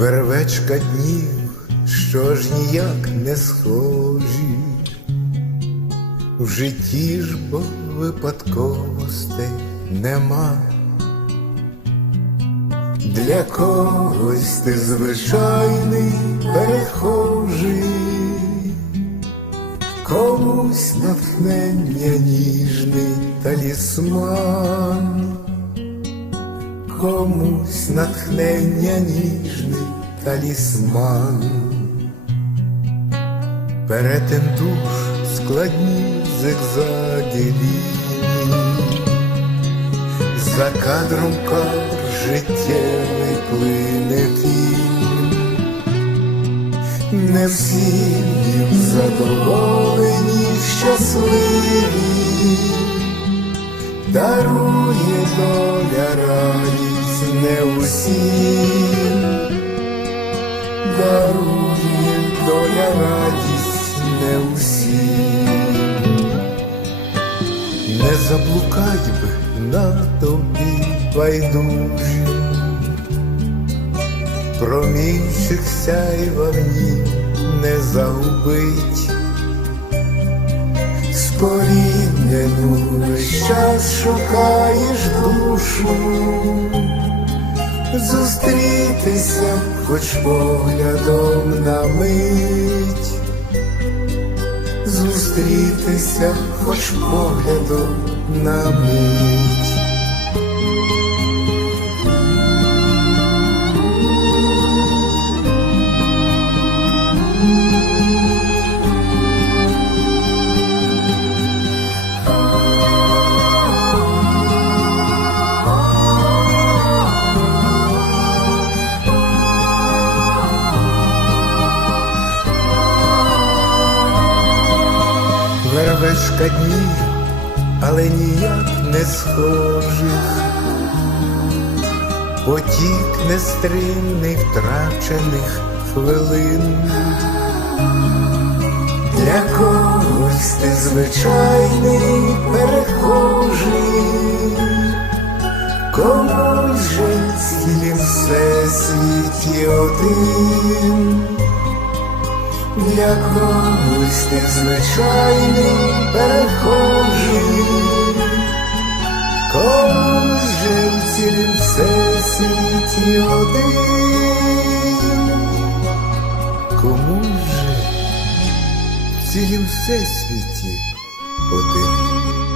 Вервечка днів, що ж ніяк не схожі, в житті ж бо випадковостей нема. Для когось ти звичайний перехожий, комусь натхнення ніжний талісман, комусь натхнення ніжний талісман, перетин душ складні зигзаги ліній, за кадром кадр життєвий плине фільм, не всі їм задоволені, щасливі, дарує доля радість не усім, дарує доля радість не усім, не заблукай би на тобі байдужі, промінчик сяйва в не загубить, споріднену весь час шукаєш душу, зустрітися хоч поглядом на мить, зустрітися хоч поглядом на мить. Вервечка днів, але ніяк не схожих, потік нестримний втрачених хвилин. Для когось ти звичайний перехожий, комусь же цілім всесвіті один. Для когось ти звичайний перехожий, комусь же в цілім всесвіті один, комусь же в цілім всесвіті один.